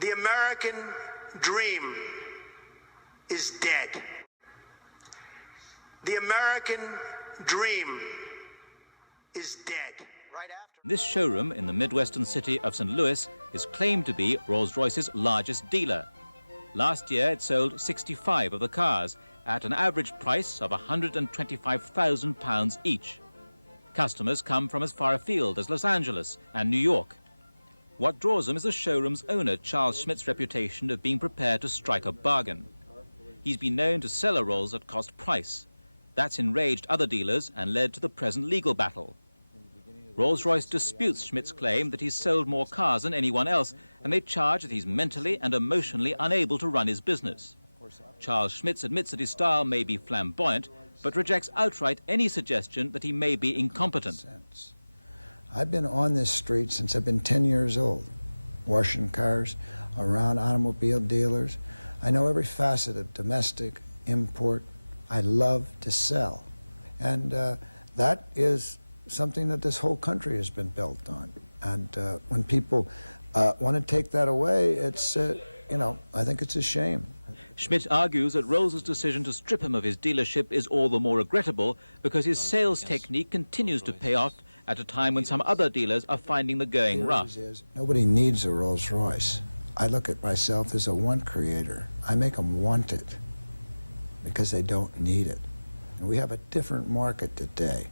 The American dream is dead. The American dream is dead. This showroom in the Midwestern city of St. Louis is claimed to be Rolls-Royce's largest dealer. Last year, it sold 65 of the cars at an average price of £125,000 each. Customers come from as far afield as Los Angeles and New York. What draws them is the showroom's owner, Charles Schmidt's reputation of being prepared to strike a bargain. He's been known to sell a Rolls at cost price. That's enraged other dealers and led to the present legal battle. Rolls-Royce disputes Schmidt's claim that he's sold more cars than anyone else, and they charge that he's mentally and emotionally unable to run his business. Charles Schmidt admits that his style may be flamboyant, but rejects outright any suggestion that he may be incompetent. I've been on this street since I've been 10 years old, washing cars, around automobile dealers. I know every facet of domestic, import. I love to sell. And that is something that this whole country has been built on. And when people want to take that away, it's, you know, I think it's a shame. Schmidt argues that Rolls's decision to strip him of his dealership is all the more regrettable because his sales technique continues to pay off at a time when some other dealers are finding the going rough. Nobody needs a Rolls Royce. I look at myself as a want creator. I make them want it because they don't need it. And we have a different market today.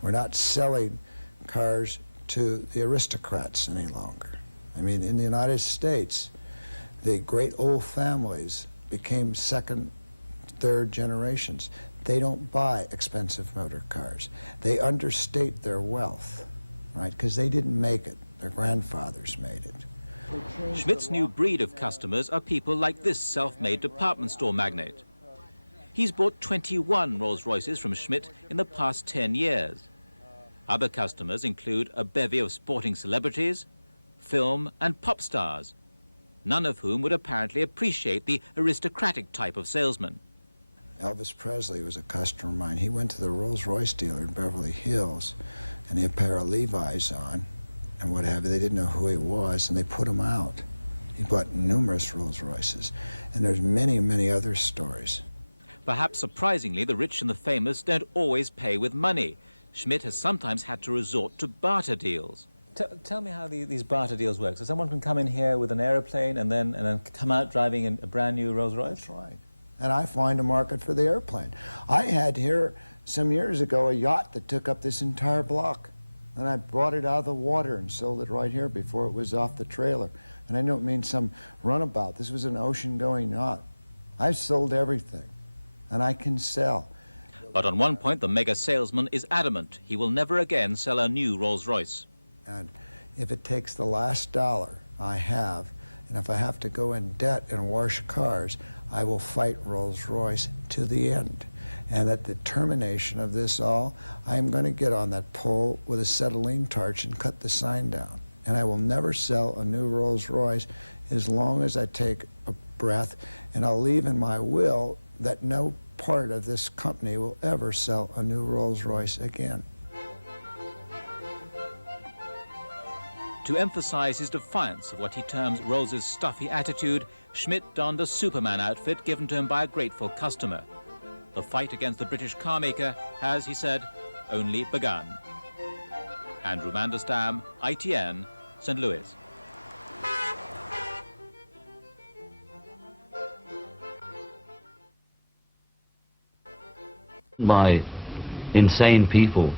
We're not selling cars to the aristocrats any longer. I mean, in the United States, the great old families became second, third generations. They don't buy expensive motor cars. They understate their wealth, right? Because they didn't make it. Their grandfathers made it. Schmidt's new breed of customers are people like this self-made department store magnate. He's bought 21 Rolls-Royces from Schmidt in the past 10 years. Other customers include a bevy of sporting celebrities, film and pop stars, none of whom would apparently appreciate the aristocratic type of salesman. Elvis Presley was a customer of mine. He went to the Rolls Royce dealer in Beverly Hills, and he had a pair of Levi's on, and what have you. They didn't know who he was, and they put him out. He bought numerous Rolls Royces, and there's many, many other stories. Perhaps surprisingly, the rich and the famous don't always pay with money. Schmidt has sometimes had to resort to barter deals. Tell me how these barter deals work. So someone can come in here with an aeroplane and then come out driving a brand new Rolls Royce? That's right. And I find a market for the airplane. I had here some years ago a yacht that took up this entire block. And I brought it out of the water and sold it right here before it was off the trailer. And I don't mean some runabout. This was an ocean-going yacht. I've sold everything, and I can sell. But on one point, the mega salesman is adamant he will never again sell a new Rolls-Royce. And if it takes the last dollar I have, and if I have to go in debt and wash cars, I will fight Rolls-Royce to the end. And at the termination of this all, I am going to get on that pole with a acetylene torch and cut the sign down. And I will never sell a new Rolls-Royce as long as I take a breath, and I'll leave in my will that no part of this company will ever sell a new Rolls-Royce again. To emphasize his defiance of what he terms Rolls's stuffy attitude, Schmidt donned a Superman outfit given to him by a grateful customer. The fight against the British carmaker has, he said, only begun. Andrew Mandelstam, ITN, St. Louis. By insane people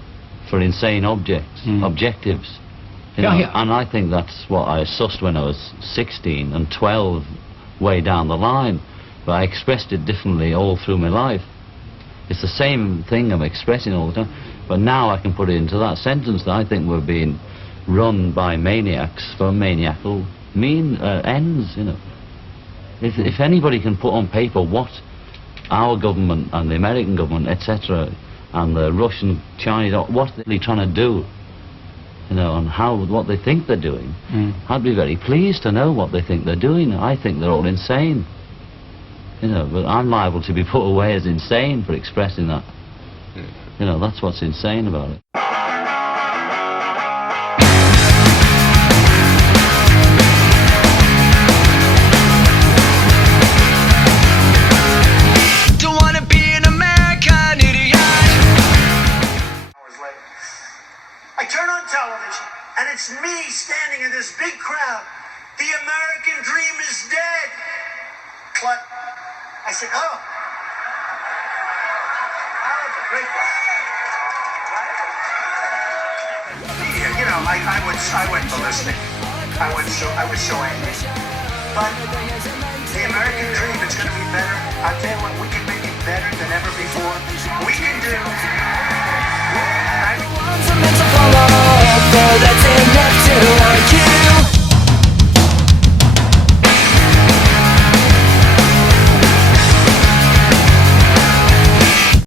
for insane objectives. You know, and I think that's what I sussed when I was 16 and 12 way down the line, but I expressed it differently all through my life. It's the same thing I'm expressing all the time, but now I can put it into that sentence that I think we're being run by maniacs for maniacal ends, you know. If anybody can put on paper what our government and the American government, etc., and the Russian, Chinese, what they're trying to do, you know, and what they think they're doing, I'd be very pleased to know what they think they're doing. I think they're all insane, you know, but I'm liable to be put away as insane for expressing that. You know, that's what's insane about it. And it's me standing in this big crowd. The American dream is dead. Clut. I said, oh. Great one. You know, I went ballistic. I was so angry. But the American dream is going to be better. I'll tell you what, we can make it better than ever before. We can do